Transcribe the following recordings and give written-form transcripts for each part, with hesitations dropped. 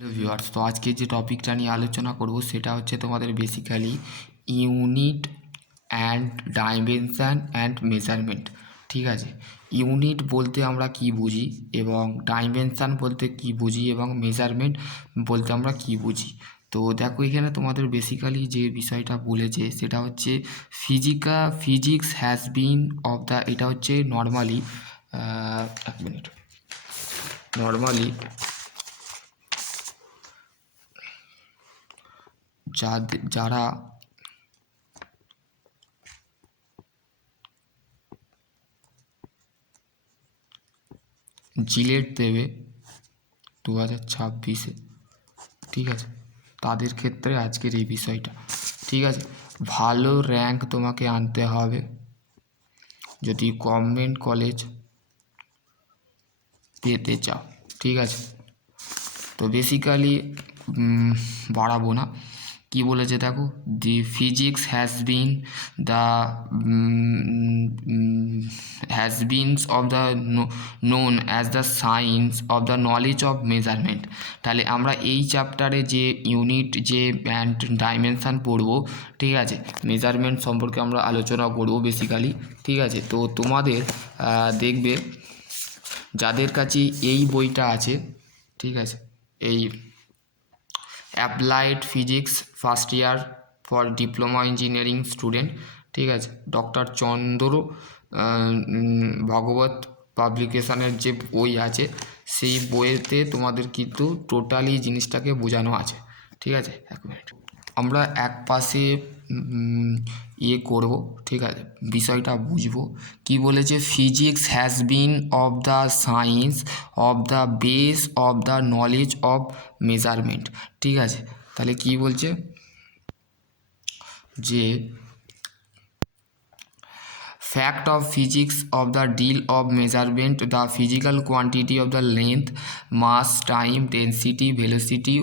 Hello viewers, তো আজকে যে টপিকটা নিয়ে আলোচনা করব সেটা হচ্ছে তোমাদের basically unit and dimension and measurement. ঠিক আছে, ইউনিট বলতে আমরা কি বুঝি এবং ডাইমেনশান বলতে কি বুঝি এবং মেজারমেন্ট বলতে আমরা কি বুঝি। তো দেখো এখানে তোমাদের বেসিক্যালি যে বিষয়টা বলেছে সেটা হচ্ছে physics has been of the, এটা হচ্ছে নর্মালি এক মিনিট, নর্মালি যারা জিলেট দেবে 2026-এ, ঠিক আছে, তাদের ক্ষেত্রে আজকের এই বিষয়টা। ঠিক আছে, ভালো র্যাঙ্ক তোমাকে আনতে হবে যদি গভর্নমেন্ট কলেজ পেতে চাও। ঠিক আছে, তো বেসিক্যালি বাড়াবো না, কি বলেছে দেখো, the physics has been of the known as the science of the knowledge of measurement. তাহলে আমরা এই চ্যাপ্টারে যে ইউনিট যে অ্যান্ড ডাইমেনশান পড়বো, ঠিক আছে, মেজারমেন্ট সম্পর্কে আমরা আলোচনা করবো বেসিক্যালি। ঠিক আছে, তো তোমাদের দেখবে যাদের কাছে এই বইটা আছে, ঠিক আছে, এই applied physics first year for diploma engineering student, ঠিক আছে, ডক্টর চন্দ্র ভগবত পাবলিকেশনের যে বই আছে সেই বইয়েতে তোমাদের কিন্তু টোটালি জিনিসটাকে বোঝানো আছে। ঠিক আছে, এক মিনিট, আমরা এক পাশে ইয়ে করব, ঠিক আছে, বিষয়টা বুঝবো। কি বলেছে, physics has been of the science of the base of the knowledge of measurement. ঠিক আছে, তাহলে কি বলছে যে fact of physics of the deal of measurement, the physical quantity of the length, mass, time, density, velocity,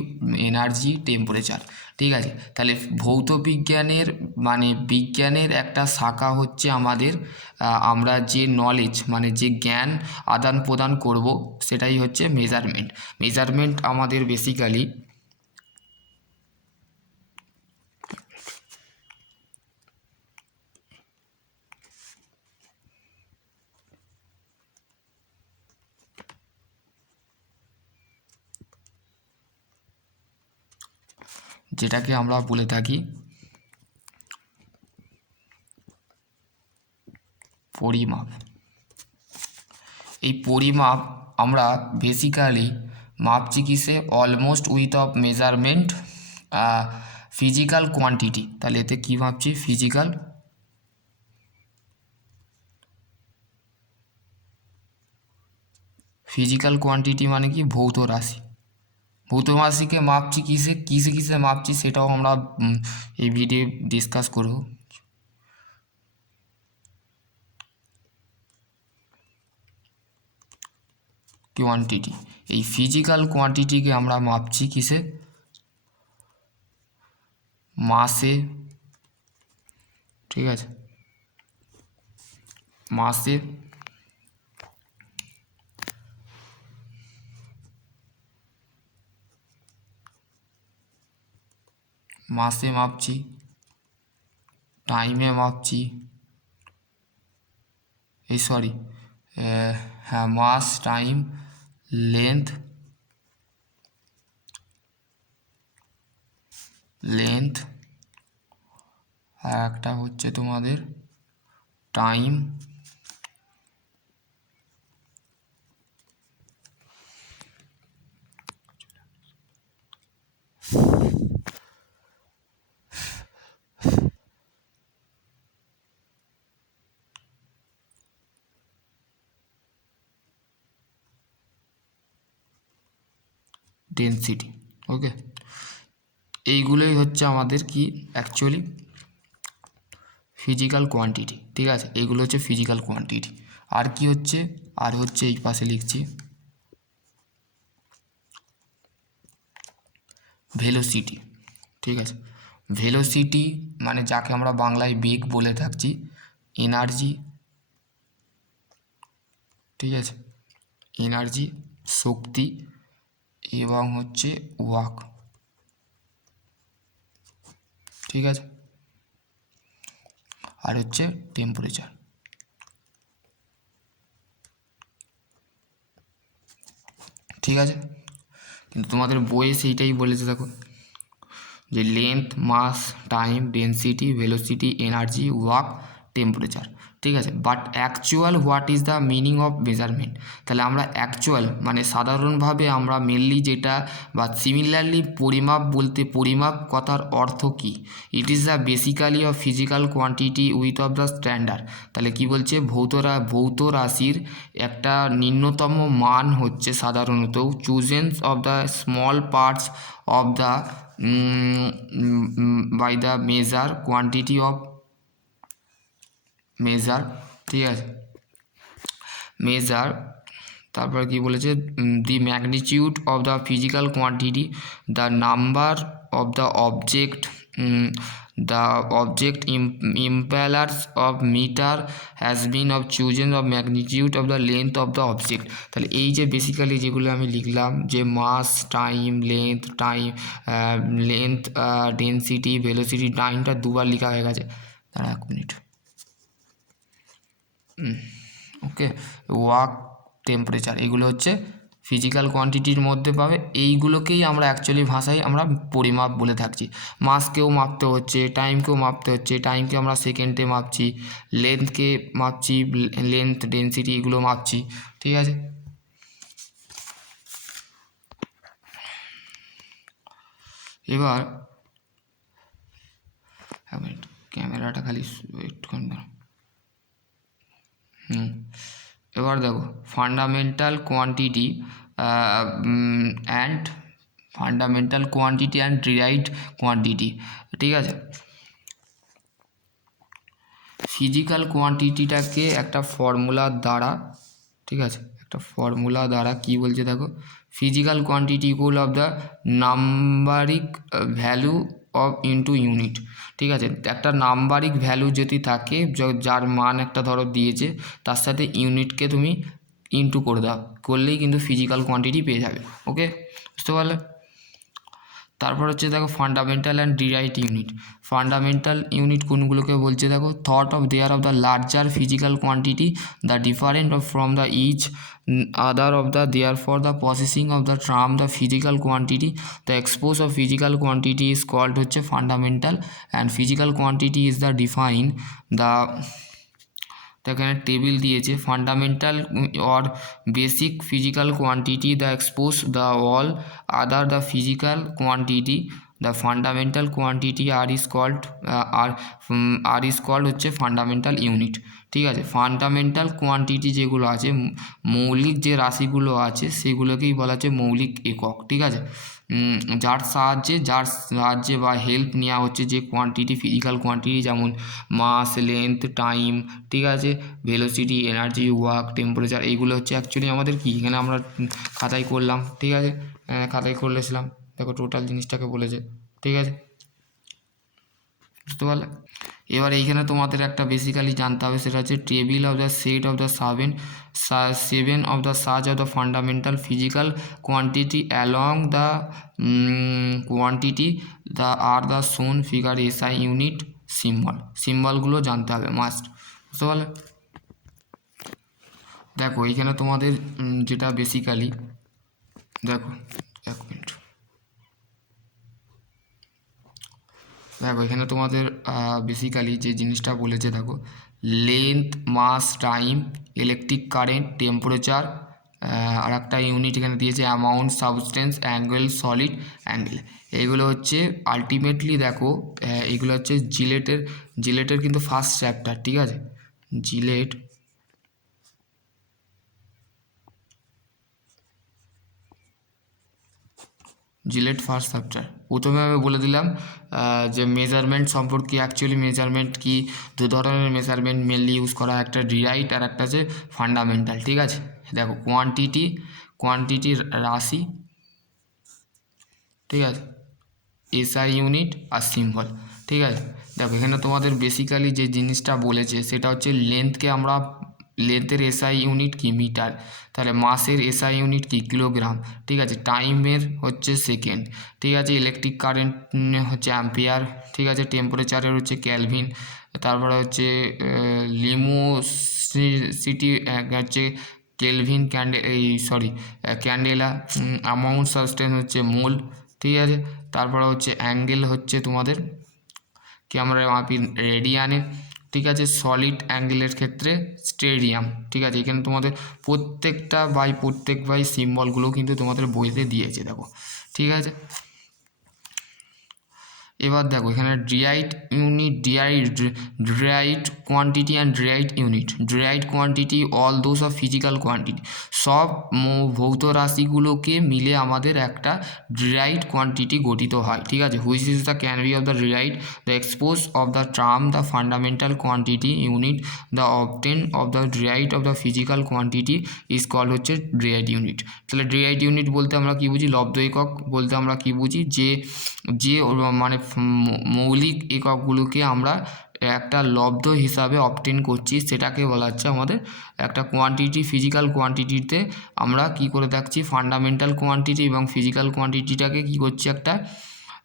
energy, temperature। ঠিক আছে, তাহলে ভৌত বিজ্ঞানের মানে বিজ্ঞানের একটা শাখা হচ্ছে আমাদের আমরা যে নলেজ মানে যে জ্ঞান আদান প্রদান করব সেটাই হচ্ছে মেজারমেন্ট। মেজারমেন্ট আমাদের বেসিক্যালি যেটাকে আমরা বলে থাকি পরিমাপ। এই পরিমাপ আমরা বেসিক্যালি মাপছি কিসে, almost with of measurement physical quantity. তাহলে এতে কী মাপছি, ফিজিক্যাল কোয়ান্টিটি মানে কি, ভৌত রাশি। ভৌত রাশিকে মাপছি কিসে কিসে কিসে মাপছি সেটাও আমরা এই ভিডিও ডিসকাস করব। কোয়ান্টিটি, এই ফিজিক্যাল কোয়ান্টিটিকে আমরা মাপছি কিসে, মাসে। ঠিক আছে, মাসে, মাসে মাপছি, টাইমে মাপছি, এই সরি হ্যাঁ, মাস, টাইম, লেন্থ, আর একটা হচ্ছে তোমাদের টাইম, ডেনসিটি। ওকে, এইগুলোই হচ্ছে আমাদের কি অ্যাকচুয়ালি ফিজিক্যাল কোয়ান্টিটি। ঠিক আছে, এইগুলো হচ্ছে ফিজিক্যাল কোয়ান্টিটি। আর কি হচ্ছে, আর হচ্ছে এই পাশে লিখছি ভেলোসিটি। ঠিক আছে, ভেলোসিটি মানে যাকে আমরা বাংলায় বেগ বলে থাকছি, এনার্জি। ঠিক আছে, এনার্জি, শক্তি, এবং হচ্ছে ওয়াক, ঠিক আছে, আর হচ্ছে টেম্পারেচার। ঠিক আছে, কিন্তু তোমাদের বইয়ে সেইটাই বলেছে, দেখো যে length, mass, time, density, velocity, energy, work, temperature. ঠিক আছে, but actual what is the meaning of measurement? তাহলে আমরা অ্যাকচুয়াল মানে সাধারণভাবে আমরা মেনলি যেটা বা সিমিলারলি পরিমাপ বলতে পরিমাপ কথার অর্থ কী? It is the basically of physical quantity with of the standard. তাহলে কি বলছে? ভৌত রাশির একটা নিম্নতম মান হচ্ছে সাধারণত chosen as of the small parts of the by the measure quantity of measure. ঠিক আছে, মেজার, তারপর কি বলেছে? The magnitude of the physical quantity, the number of the object, the object impellers of metre has been of chosen of magnitude of the length of the object. তাহলে এই যে basically যেগুলো আমি লিখলাম, যে mass, time, length, density, velocity, টাইমটা দুবার লেখা হয়ে গেছে, দাঁড়া 1 মিনিট। ওকে, ওয়াক, টেম্পারেচার, এগুলো হচ্ছে ফিজিক্যাল কোয়ান্টিটির মধ্যে পাবে। এইগুলোকেই আমরা অ্যাকচুয়ালি ভাষায় আমরা পরিমাপ বলে থাকছি। মাসকেও মাপতে হচ্ছে, টাইমকেও মাপতে হচ্ছে, টাইমকে আমরা সেকেন্ডে মাপছি, লেন্থকে মাপছি, লেন্থ, ডেন্সিটি এগুলো মাপছি। ঠিক আছে, এবার ক্যামেরাটা খালি একটুখানি দাঁড়াও। এবার দেখো fundamental quantity and derived quantity. ঠিক আছে, ফিজিক্যাল কোয়ান্টিটিটাকে একটা ফর্মুলার দ্বারা, ঠিক আছে, একটা ফর্মুলা দ্বারা কি বলছে দেখো, physical quantity equal of the numeric value of into unit. ঠিক আছে, একটা নাম্বারিক ভ্যালু যদি থাকে, যার মান একটা ধরো দিয়েছে, তার সাথে ইউনিটকে তুমি ইনটু করে দাও, করলেই কিন্তু ফিজিক্যাল কোয়ান্টিটি পেয়ে যাবে। ওকে, বুঝতে পারলে? তারপর হচ্ছে দেখো fundamental and derived unit. Fundamental unit কোনগুলোকে বলছে দেখো, thought of there of the larger physical quantity, the different of from the each other of the there for the processing of the term the physical quantity, the expose of physical quantity is called হচ্ছে fundamental, and physical quantity is the define the, এখানে table দিয়েছে, fundamental or basic physical quantity, the expose the all other the physical quantity, the fundamental quantity আর is called হচ্ছে fundamental unit. ঠিক আছে, fundamental quantity যেগুলো আছে, মৌলিক যে রাশিগুলো আছে সেগুলোকেই বলা হচ্ছে মৌলিক একক। ঠিক আছে, যার সাহায্যে বা হেল্প নেওয়া হচ্ছে যে কোয়ান্টিটি, ফিজিক্যাল কোয়ান্টিটি, যেমন মাস, লেন্থ, টাইম, ঠিক আছে, ভেলোসিটি, এনার্জি, ওয়ার্ক, টেম্পারেচার, এইগুলো হচ্ছে অ্যাকচুয়ালি আমাদের কি, এখানে আমরা খাতায় করলাম। ঠিক আছে, খাতায় করলেছিলাম, দেখো টোটাল জিনিসটাকে বলেছে। ঠিক আছে, বুঝতে পারলে? এবার এইখানে তোমাদের একটা বেসিক্যালি জানতে হবে, সেটা হচ্ছে table of the set of the seven of the such of the fundamental physical quantity along the quantity the are the shown figure SI unit সিম্বলগুলো জানতে হবে মাস্ট। বুঝতে পারলে? দেখো এইখানে তোমাদের যেটা বেসিক্যালি দেখো, 1 মিনিট, দেখো এখানে তোমাদের বেসিক্যালি যে জিনিসটা বলেছে দেখো, length, mass, time, electric current, temperature, আর একটা ইউনিট এখানে দিয়েছে amount, substance, angle, solid angle. এইগুলো হচ্ছে আলটিমেটলি দেখো, এইগুলো হচ্ছে জিলেটের কিন্তু ফার্স্ট চ্যাপ্টার। ঠিক আছে, জিলেট ফার্স্ট চ্যাপ্টার। প্রথমে আমি বলে দিলাম যে মেজারমেন্ট সম্পর্কে, অ্যাকচুয়ালি মেজারমেন্ট কি, দু ধরনের মেজারমেন্ট মেনলি ইউজ করা, একটা ডিরাইভড আর একটা হচ্ছে ফান্ডামেন্টাল। ঠিক আছে, দেখো কোয়ান্টিটির রাশি, ঠিক আছে, এসআই ইউনিট আর সিম্বল। ঠিক আছে, দেখো এখানে তোমাদের বেসিক্যালি যে জিনিসটা বলেছে সেটা হচ্ছে লেন্থকে আমরা লেন্থের এসআই ইউনিট কি মিটার, তাহলে মাসের এসআই ইউনিট কি কিলোগ্রাম, ঠিক আছে, টাইমের হচ্ছে সেকেন্ড, ঠিক আছে, ইলেকট্রিক কারেন্ট হচ্ছে অ্যাম্পিয়ার, ঠিক আছে, টেম্পারেচারের হচ্ছে ক্যালভিন, তারপরে হচ্ছে লিমোসিটি হচ্ছে কেলভিন ক্যান্ডেলা, অ্যামাউন্ট সাবস্টেন্স হচ্ছে মোল, ঠিক আছে, তারপরে হচ্ছে অ্যাঙ্গেল হচ্ছে তোমাদের কি আমরা মাপি রেডিয়ানে, ঠিক আছে, সলিড অ্যাঙ্গেলের ক্ষেত্রে স্টেডিয়াম, ঠিক আছে। এখানে তোমাদের প্রত্যেক বাই সিম্বলগুলো কিন্তু তোমাদের বইতে দিয়েছে দেখো, ঠিক আছে। এবার দেখো এখানে derived unit, derived quantity and derived unit. Derived quantity all those of physical quantity, সব ভৌত রাশিগুলোকে মিলে আমাদের একটা ডিরাইট কোয়ান্টিটি গঠিত হয়, ঠিক আছে। Which is the can be of the derived the expose of the term the fundamental quantity unit the obtain of the derived of the physical quantity is call হচ্ছে ডিরাইট ইউনিট। তাহলে ডিরাইট unit বলতে আমরা কী বুঝি, লব্ধ একক বলতে আমরা কী বুঝি, যে মানে মৌলিক এককগুলোকে আমরা একটা লব্ধ হিসাবে অবটেন করছি, সেটাকে বলা হচ্ছে আমাদের একটা কোয়ান্টিটি। ফিজিক্যাল কোয়ান্টিটিতে আমরা কি করে থাকছি, ফান্ডামেন্টাল কোয়ান্টিটি এবং ফিজিক্যাল কোয়ান্টিটিটাকে কি করছি,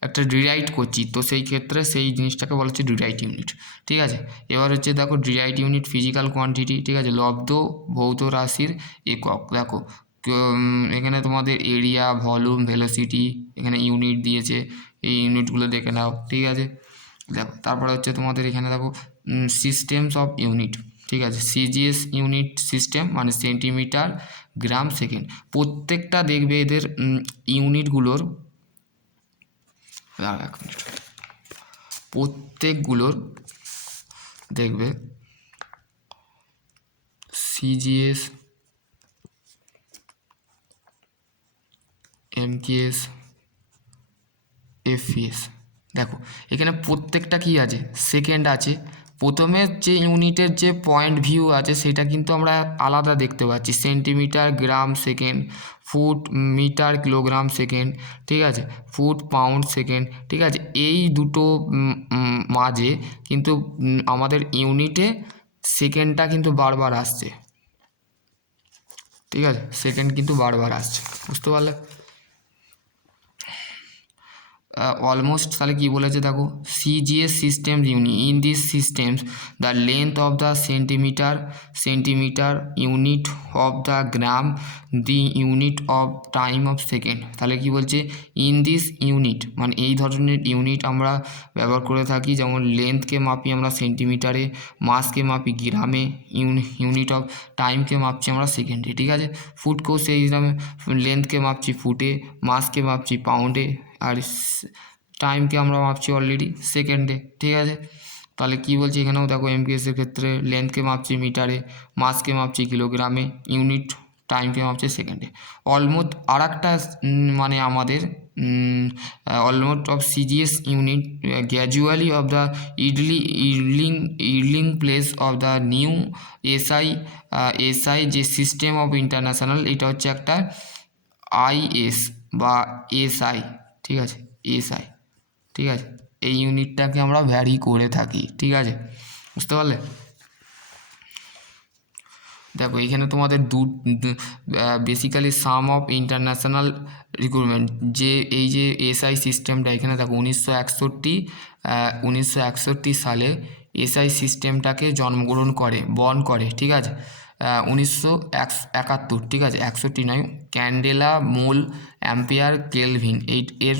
একটা ডিরাইট করছি, তো সেই ক্ষেত্রে সেই জিনিসটাকে বলা হচ্ছে ডিরাইট ইউনিট, ঠিক আছে। এবার হচ্ছে দেখো ডিরাইট ইউনিট ফিজিক্যাল কোয়ান্টিটি, ঠিক আছে, লব্ধ ভৌত রাশির একক। দেখো এখানে তোমাদের এরিয়া, ভলিউম, ভেলোসিটি, এখানে ইউনিট দিয়েছে, এই ইউনিটগুলো দেখে নাও, ঠিক আছে। দেখো তারপরে হচ্ছে তোমাদের এখানে দেখো সিস্টেমস অফ ইউনিট, ঠিক আছে, সিজিএস ইউনিট সিস্টেম মানে সেন্টিমিটার, গ্রাম, সেকেন্ড। প্রত্যেকটা দেখবে এদের ইউনিটগুলোর, এক মিনিট, প্রত্যেকগুলোর দেখবে সিজিএস, এমকেএস, এফপিএস, দেখো এখানে প্রত্যেকটা কি আছে, সেকেন্ড আছে। প্রথমে যে ইউনিটের যে পয়েন্ট ভিউ আছে সেটা কিন্তু আমরা আলাদা দেখতে পাচ্ছি, centimetre, gram, second, foot, metre, kilogram, second, ঠিক আছে, ফুট, পাউন্ড, সেকেন্ড, ঠিক আছে। এই দুটো মাঝে কিন্তু আমাদের ইউনিটে সেকেন্ডটা কিন্তু বারবার আসছে, ঠিক আছে, সেকেন্ড কিন্তু বারবার আসছে, বুঝতে পারলে। অলমোস্ট তাহলে কী বলেছে দেখো, CGS systems in this systems the length of the centimetre unit of the gram the unit of time of second. তাহলে কি বলছে, ইন দিস ইউনিট মানে এই ধরনের ইউনিট আমরা ব্যবহার করে থাকি, যেমন লেন্থকে মাপি আমরা সেন্টিমিটারে, মাসকে মাপি গ্রামে, ইউনিট অফ টাইমকে মাপছি আমরা সেকেন্ডে, ঠিক আছে। ফুটকেও সেই হিসাবে লেন্থকে মাপছি ফুটে, মাসকে মাপছি পাউন্ডে, আর টাইমকে আমরা মাপছি অলরেডি সেকেন্ডে, ঠিক আছে। তাহলে কী বলছি এখানেও দেখো এমপিএসের ক্ষেত্রে লেন্থকে মাপছি মিটারে, মাসকে মাপছি কিলোগ্রামে, ইউনিট টাইমকে মাপছি সেকেন্ডে। অলমোস্ট আর একটা মানে আমাদের almost of CGS unit gradually of the idling place of the new SI যে সিস্টেম অফ ইন্টারন্যাশনাল, এটা হচ্ছে একটা আইএস বা এসআই, ঠিক আছে, এসআই, ঠিক আছে। এই ইউনিটটাকে আমরা ভ্যারি করে থাকি, ঠিক আছে, বুঝতে পারলে। দেখো এখানে তোমাদের basically some of international recruitment, যে এই যে এসআই সিস্টেমটা, এখানে দেখো 1961 সালে এসআই সিস্টেমটাকে বর্ণ করে, ঠিক আছে, 1971, ঠিক আছে, 61 নয়, ক্যান্ডেলা, মোল, অ্যাম্পিয়ার, কেলভিন, এর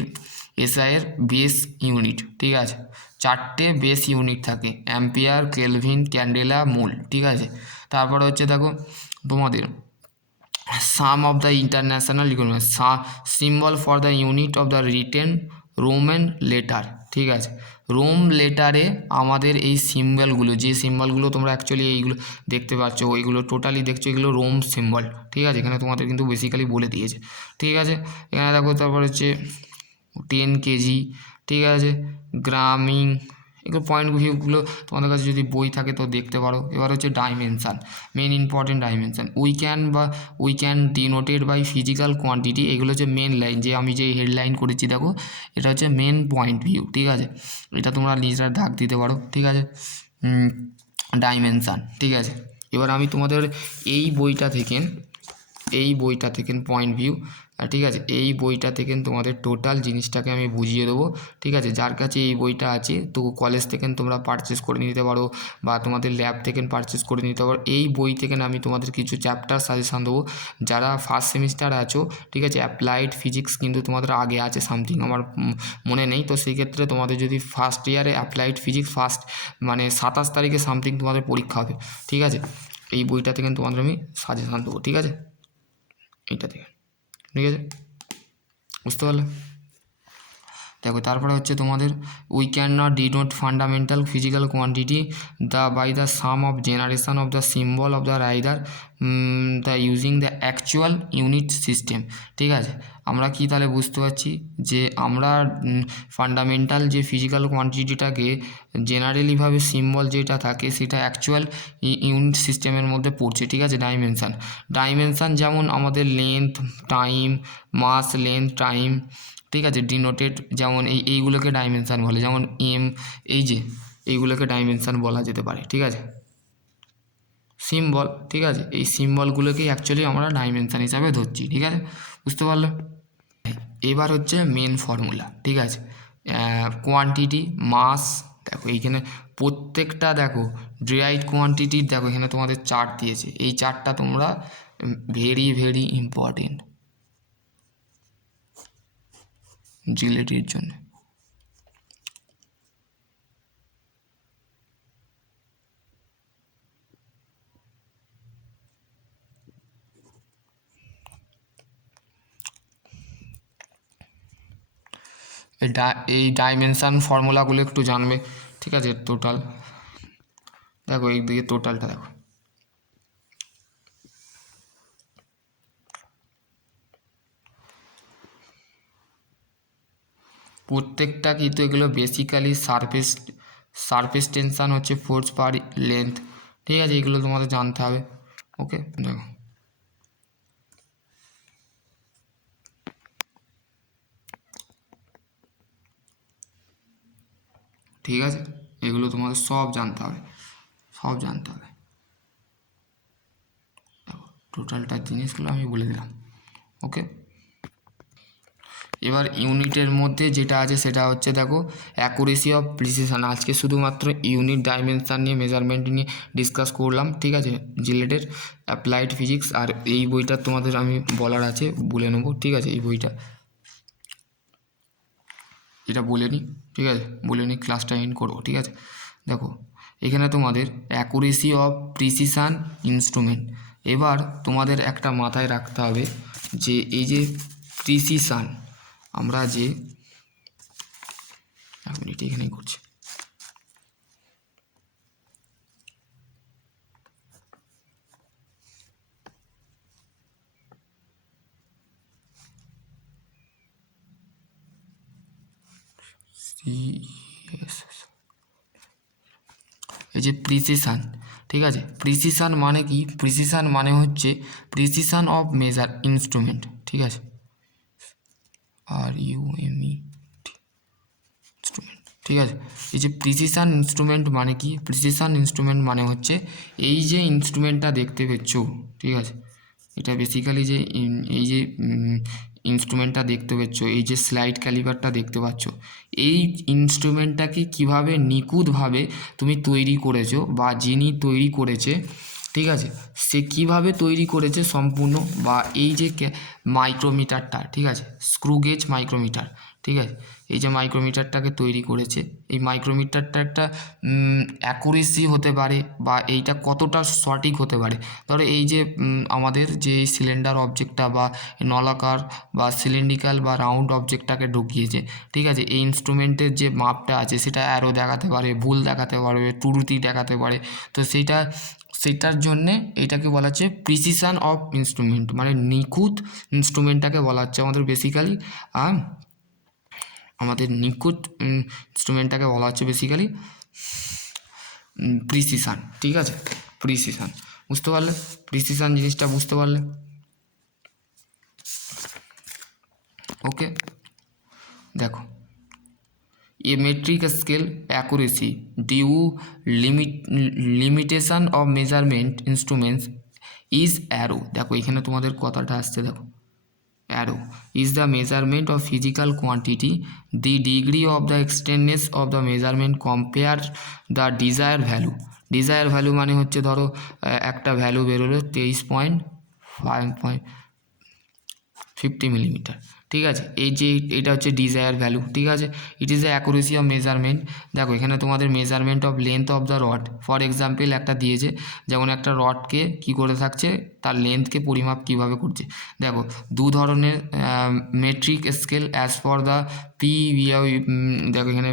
এসআইয়ের বেস ইউনিট, ঠিক আছে, 4টে বেস ইউনিট থাকে, অ্যাম্পিয়ার, কেলভিন, ক্যান্ডেলা, মোল, ঠিক আছে। তারপরে হচ্ছে দেখো তোমাদের some of the international recruitment, symbol for the unit of the written Roman letter, ঠিক আছে। রোম লেটারে আমাদের এই সিম্বলগুলো, যে সিম্বলগুলো তোমরা অ্যাকচুয়ালি এইগুলো দেখতে পাচ্ছ, ওইগুলো টোটালি দেখছো, এগুলো রোম সিম্বল, ঠিক আছে। এখানে তোমাদের কিন্তু বেসিক্যালি বলে দিয়েছে, ঠিক আছে। এখানে দেখো তারপর হচ্ছে 10 কেজি, ঠিক আছে, গ্রামিং, এগুলো পয়েন্ট ভিউগুলো তোমাদের কাছে যদি বই থাকে তো দেখতে পারো। এবার হচ্ছে dimension, main important dimension, we can denoted by physical quantity, এগুলো হচ্ছে মেন লাইন, যে আমি যে হেডলাইন করেছি দেখো, এটা হচ্ছে মেন পয়েন্ট ভিউ, ঠিক আছে। এটা তোমরা নিজেরা দাগ দিতে পারো, ঠিক আছে, ডাইমেনশান, ঠিক আছে। এবার আমি তোমাদের এই বইটা থেকে পয়েন্ট ভিউ, ঠিক আছে, এই বইটা থেকে তোমাদের টোটাল জিনিসটাকে আমি বুঝিয়ে দেবো, ঠিক আছে। যার কাছে এই বইটা আছে তো কলেজ থেকে তোমরা পারচেস করে নিতে পারো বা তোমাদের ল্যাব থেকে পারচেস করে নিতে পারো। এই বই থেকে আমি তোমাদের কিছু চ্যাপ্টার সাজেশান দেবো। যারা ফার্স্ট সেমিস্টার আছো, ঠিক আছে, অ্যাপ্লাইড ফিজিক্স কিন্তু তোমাদের আগে আছে সামথিং, আমার মনে নেই। তো সেই ক্ষেত্রে তোমাদের যদি ফার্স্ট ইয়ারে অ্যাপ্লাইড ফিজিক্স ফার্স্ট মানে 27 তারিখে সামথিং তোমাদের পরীক্ষা হবে, ঠিক আছে। এই বইটা থেকে তোমাদের আমি সাজেশান দেবো, ঠিক আছে, এইটা থেকে, ঠিক আছে, বুঝতে পারলে। দেখো তারপরে হচ্ছে তোমাদের we can not denote fundamental physical quantity by the sum of generation of the symbol of the rider the using the actual unit system, ঠিক আছে। আমরা কি তাহলে বুঝতে পারছি যে আমরা ফান্ডামেন্টাল যে ফিজিক্যাল কোয়ান্টিটিটাকে জেনারেলিভাবে সিম্বল যেটা থাকে সেটা অ্যাকচুয়াল ইউনিট সিস্টেমের মধ্যে পড়ছে, ঠিক আছে। ডাইমেনশান যেমন আমাদের লেন্থ, টাইম, মাস, লেন্থ, টাইম, ঠিক আছে, ডিনোটেড, যেমন এইগুলোকে ডাইমেনশান বলে, যেমন এইগুলোকে ডাইমেনশান বলা যেতে পারে, ঠিক আছে। সিম্বল, ঠিক আছে, এই সিম্বলগুলোকেই অ্যাকচুয়ালি আমরা ডাইমেনশান হিসাবে ধরছি, ঠিক আছে, বুঝতে পারলে। এবার হচ্ছে মেন ফর্মুলা, ঠিক আছে। কোয়ান্টিটি, মাস, দেখো এইখানে প্রত্যেকটা দেখো ডিরাইভড কোয়ান্টিটির দেখো এখানে তোমাদের চার্ট দিয়েছে। এই চার্টটা তোমরা ভেরি ভেরি ইম্পর্টেন্ট জিলেটির জন্য। এই ডাইমেনশান ফর্মুলাগুলো একটু জানবে, ঠিক আছে। টোটাল দেখো এই দিকে টোটালটা দেখো, প্রত্যেকটা কিন্তু এগুলো বেসিক্যালি সারফেস টেনশান হচ্ছে ফোর্স পার লেন্থ, ঠিক আছে, এগুলো তোমাদের জানতে হবে। ওকে, দেখো ঠিক আছে, এগুলো তোমাদের সব জানতে হবে। দেখো টোটালটার জিনিসগুলো আমি বলে দিলাম। ওকে, এবার ইউনিটের মধ্যে যেটা আছে সেটা হচ্ছে দেখো অ্যাকুরেসি অফ প্রিসিশন। আজকে শুধুমাত্র ইউনিট ডাইমেনশান নিয়ে মেজারমেন্ট নিয়ে ডিসকাস করলাম, ঠিক আছে, জিলেটের অ্যাপ্লাইড ফিজিক্স। আর এই বইটা তোমাদের আমি বলার আছে, বলে নেবো, ঠিক আছে। এই বইটা এটা বলে নিই, ঠিক আছে, বলে নিই, ক্লাসটা এন্ড করবো, ঠিক আছে। দেখো এখানে তোমাদের অ্যাকুরেসি অফ প্রিসিশন ইনস্ট্রুমেন্ট। এবার তোমাদের একটা মাথায় রাখতে হবে যে এই যে প্রিসিশন, আমরা যে এক মিনিট এখানেই করছি, এই যে প্রিসিশন, ঠিক আছে। প্রিসিশন মানে কি? প্রিসিশন মানে হচ্ছে প্রিসিশন অফ মেজার ইনস্ট্রুমেন্ট, ঠিক আছে, RUME ইনস্ট্রুমেন্ট, ঠিক আছে। এই যে প্রিসিশন ইনস্ট্রুমেন্ট মানে কি? প্রিসিশন ইনস্ট্রুমেন্ট মানে হচ্ছে এই যে ইনস্ট্রুমেন্টটা দেখতে পেচ্ছ, ঠিক আছে, এটা বেসিক্যালি যে এই যে ইনস্ট্রুমেন্টটা দেখতে পাচ্ছ, এই যে স্লাইড ক্যালিপারটা দেখতে পাচ্ছ, এই ইনস্ট্রুমেন্টটাকে কীভাবে নিখুঁতভাবে তুমি তৈরি করেছো বা যিনি তৈরি করেছে, ঠিক আছে, সে কীভাবে তৈরি করেছে সম্পূর্ণ, বা এই যে মাইক্রোমিটারটা, ঠিক আছে, স্ক্রু গেজ মাইক্রোমিটার, ঠিক আছে, এই যে মাইক্রোমিটারটাকে তৈরি করেছে, এই মাইক্রোমিটারটা একটা অ্যাকুরেসি হতে পারে বা এইটা কতটা সঠিক হতে পারে। ধরো এই যে আমাদের যে সিলিন্ডার অবজেক্টটা বা নলাকার বা সিলিন্ড্রিক্যাল বা রাউন্ড অবজেক্টটাকে ঢুকিয়েছে, ঠিক আছে, এই ইনস্ট্রুমেন্টের যে মাপটা আছে সেটা অ্যারো দেখাতে পারে, ভুল দেখাতে পারবে, ত্রুটি দেখাতে পারে। তো সেটার জন্যে এটাকে বলা হচ্ছে প্রিসিশন অফ ইনস্ট্রুমেন্ট, মানে নিখুঁত ইনস্ট্রুমেন্টটাকে বলা হচ্ছে আমাদের বেসিক্যালি আমাদের নিখুঁত ইনস্ট্রুমেন্টটাকে বলা হচ্ছে বেসিক্যালি প্রিসিশন, ঠিক আছে, প্রিসিশন, বুঝতে পারলে? প্রিসিশন জিনিসটা বুঝতে পারলে? ওকে, দেখো a metric scale accuracy due limitation of measurement instruments is arrow। দেখো এখানে তোমাদের কথাটা আসছে, দেখো arrow is the measurement of physical quantity, the degree of the extentness of the measurement compare the desired value। desired value মানে হচ্ছে ধরো একটা ভ্যালু বেরোলো 23.50 মিলিমিটার, ঠিক আছে। এই যে এটা হচ্ছে ডিজায়ার ভ্যালু, ঠিক আছে। ইট is the accuracy of measurement. দেখো এখানে তোমাদের measurement of length of the rod, for example একটা দিয়েছে, যেমন একটা রডকে কি করে থাকছে, তার লেন্থকে পরিমাপ কিভাবে করছে। দেখো দু ধরনের metric scale as for the দেখো এখানে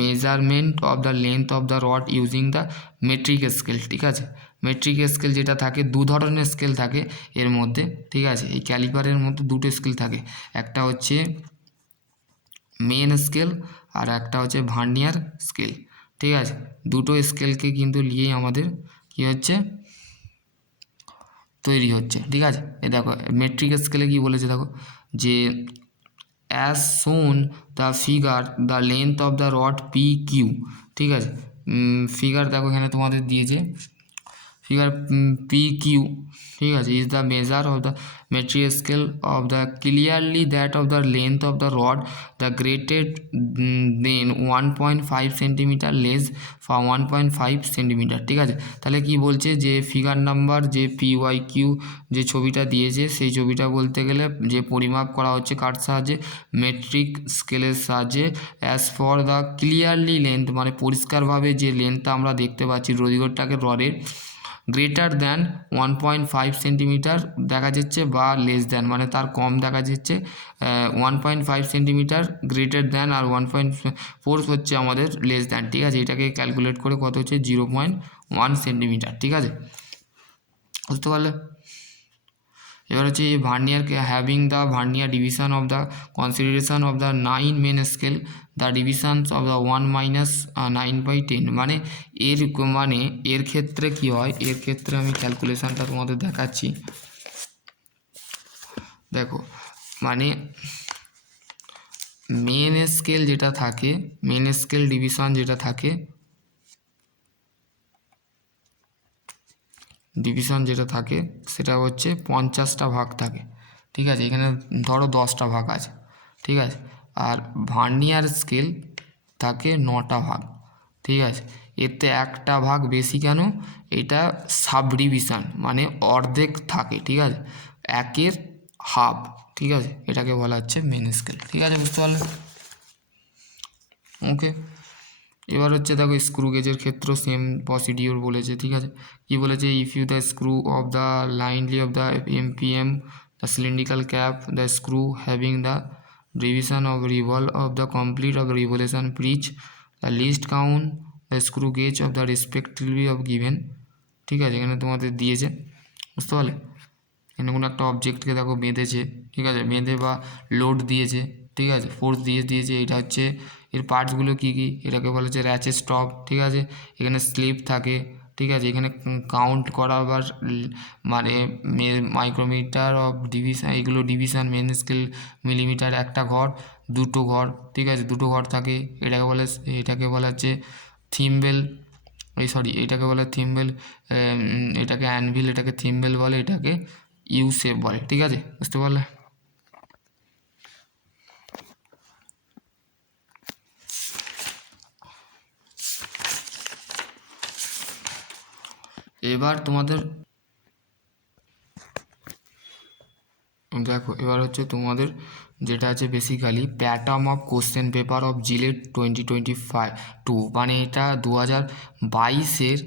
measurement of the length of the rod using the metric scale, ঠিক আছে। মেট্রিক স্কেল যেটা থাকে, দু ধরনের স্কেল থাকে এর মধ্যে, ঠিক আছে। এই ক্যালিপারের মধ্যে দুটো স্কেল থাকে, একটা হচ্ছে মেন স্কেল আর একটা হচ্ছে ভার্নিয়ার স্কেল, ঠিক আছে। দুটো স্কেলকে কিন্তু নিয়েই আমাদের কি হচ্ছে, তৈরি হচ্ছে, ঠিক আছে। এ দেখো মেট্রিক স্কেলে কি বলেছে, দেখো যে as shown the figure the length of the rod PQ, ঠিক আছে। ফিগার দেখো এখানে তোমাদের দিয়েছে, ফিগার PQ, ঠিক আছে, is the measure of the metric scale of the clearly that of the length of the rod the greater than 1.5 centimetre less for 1.5 centimetre, ঠিক আছে। তাহলে কি বলছে যে ফিগার নাম্বার যে PYQ যে ছবিটা দিয়েছে, সেই ছবিটা বলতে গেলে যে পরিমাপ করা হচ্ছে কার সাহায্যে, মেট্রিক স্কেলের সাহায্যে, as for the clearly length মানে পরিষ্কারভাবে যে লেন্থটা আমরা দেখতে পাচ্ছি রোদিগরটাকে রডের, গ্রেটার দ্যান 1.5 সেন্টিমিটার দেখা যাচ্ছে বা লেস দ্যান মানে তার কম দেখা যাচ্ছে, 1.5 সেন্টিমিটার গ্রেটার দ্যান আর 1.4 হচ্ছে আমাদের লেস দ্যান, ঠিক আছে। এটাকে ক্যালকুলেট করে কত হচ্ছে 0.1 সেন্টিমিটার, ঠিক আছে, বুঝতে পারলে। এবার হচ্ছে এই ভার্নিয়ারকে having the vernier division of the consideration of the 9 main scale the divisions of the 1 minus 9/10 মানে এর ক্ষেত্রে কি হয়, এর ক্ষেত্রে আমি ক্যালকুলেশানটা তোমাদের দেখাচ্ছি। দেখো মানে মেন স্কেল যেটা থাকে, মেন স্কেল ডিভিশন যেটা থাকে, সেটা হচ্ছে 50টা ভাগ থাকে, ঠিক আছে। এখানে ধরো 10টা ভাগ আছে, ঠিক আছে। আর ভার্নিয়ার স্কেল থাকে 9টা ভাগ, ঠিক আছে। এতে একটা ভাগ বেশি কেন, এটা সাব ডিভিশন মানে অর্ধেক থাকে, ঠিক আছে, 1/2, ঠিক আছে। এটাকে বলা হচ্ছে মেন স্কেল, ঠিক আছে, বুঝতে পারলে। ওকে, এবার হচ্ছে দেখো স্ক্রু গেজের ক্ষেত্রে সেম প্রসিডিওর বলেছে, ঠিক আছে। কি বলেছে, if you the screw of the linearly of the MPM the cylindrical cap the screw having the division of revolve of the complete of revolution pitch the least count the screw gauge of the respectively of given, ঠিক আছে। এখানে তোমাদের দিয়েছে, বুঝতে পারলে। এখানে কোনো একটা অবজেক্টকে দেখো বেঁধেছে, ঠিক আছে, বেঁধে বা লোড দিয়েছে, ঠিক আছে, ফোর্স দিয়েছে। এটা হচ্ছে এর পার্টসগুলো কী কী, এটাকে বলা হচ্ছে র্যাচেট স্টপ, ঠিক আছে। এখানে স্লিপ থাকে, ঠিক আছে। এখানে কাউন্ট করা আবার মানে মাইক্রোমিটার অফ ডিভিশন, এগুলো ডিভিশন, মেন স্কেল মিলিমিটার, একটা ঘর, দুটো ঘর, ঠিক আছে, দুটো ঘর থাকে। এটাকে বলা হচ্ছে থিম্বেল, এটাকে বলে থিম্বেল, এটাকে অ্যানভিল, এটাকে থিম্বেল বলে, এটাকে ইউ শেপ বলে, ঠিক আছে, বুঝতে পারলে। এবার তোমাদের দেখো, এবার হচ্ছে তোমাদের যেটা আছে basically pattern of question paper of JELET 2025 মানে এটা 2022-এর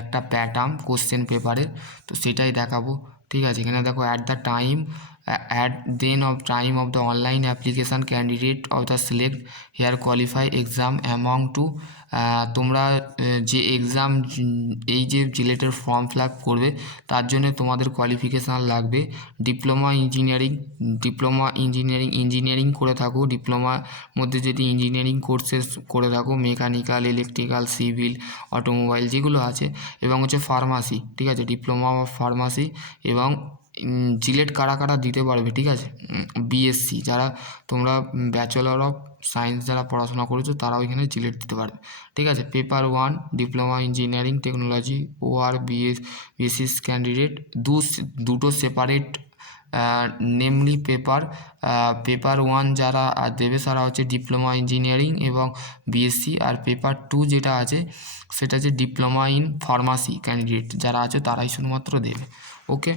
একটা প্যাটার্ন কোশ্চেন পেপারের, তো সেটাই দেখাবো, ঠিক আছে। এখানে দেখো at the time of the online application candidate of the select here qualify exam among to তোমরা যে এক্সাম এই যে জিলেটের ফর্ম ফিল আপ করবে তার জন্য তোমাদের কোয়ালিফিকেশান লাগবে ডিপ্লোমা ইঞ্জিনিয়ারিং করে থাকো, ডিপ্লোমার মধ্যে যদি ইঞ্জিনিয়ারিং কোর্সেস করে থাকো, মেকানিক্যাল, ইলেকট্রিক্যাল, সিভিল, অটোমোবাইল যেগুলো আছে, এবং হচ্ছে ফার্মাসি, ঠিক আছে, ডিপ্লোমা অফ ফার্মাসি এবং জিলেট কারা কারা দিতে পারবে, ঠিক আছে? বিএসসি যারা, তোমরা ব্যাচেলর অফ সায়েন্স যারা পড়াশোনা করেছো তারা ওইখানে জিলেট দিতে পারবে, ঠিক আছে? পেপার 1 ডিপ্লোমা ইঞ্জিনিয়ারিং টেকনোলজি ও আর বিএসসিস ক্যান্ডিডেট দুটো সেপারেট নেমলি পেপার 1 যারা দেবে তারা হচ্ছে ডিপ্লোমা ইঞ্জিনিয়ারিং এবং বিএসসি, আর পেপার 2 যেটা আছে সেটা হচ্ছে ডিপ্লোমা ইন ফার্মাসি ক্যান্ডিডেট যারা আছে তারাই শুধুমাত্র দেবে। ওকে,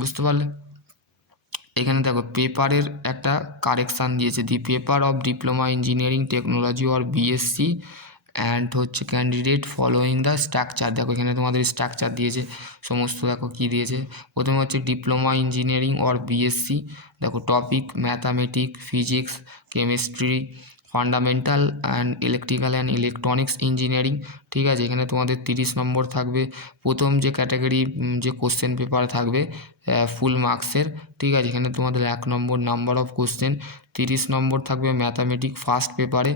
বুঝতে পারলে? এখানে দেখো পেপারের একটা কারেকশান দিয়েছে, দি paper of diploma engineering technology or BSc and হচ্ছে ক্যান্ডিডেট ফলোয়িং দ্য স্ট্রাকচার। দেখো এখানে তোমাদের স্ট্রাকচার দিয়েছে সমস্ত, দেখো কী দিয়েছে। প্রথমে হচ্ছে ডিপ্লোমা ইঞ্জিনিয়ারিং অর বিএসসি, দেখো topic mathematic, physics, chemistry, fundamental and electrical and electronics engineering, ঠিক আছে? এখানে তোমাদের 30 নম্বর থাকবে। প্রথম যে ক্যাটাগরি যে কোশ্চেন পেপার থাকবে ফুল মার্কসের, ঠিক আছে? এখানে তোমাদের 1 নম্বর নাম্বার অফ কোশ্চেন, 30 নম্বর থাকবে ম্যাথামেটিক ফার্স্ট পেপারে,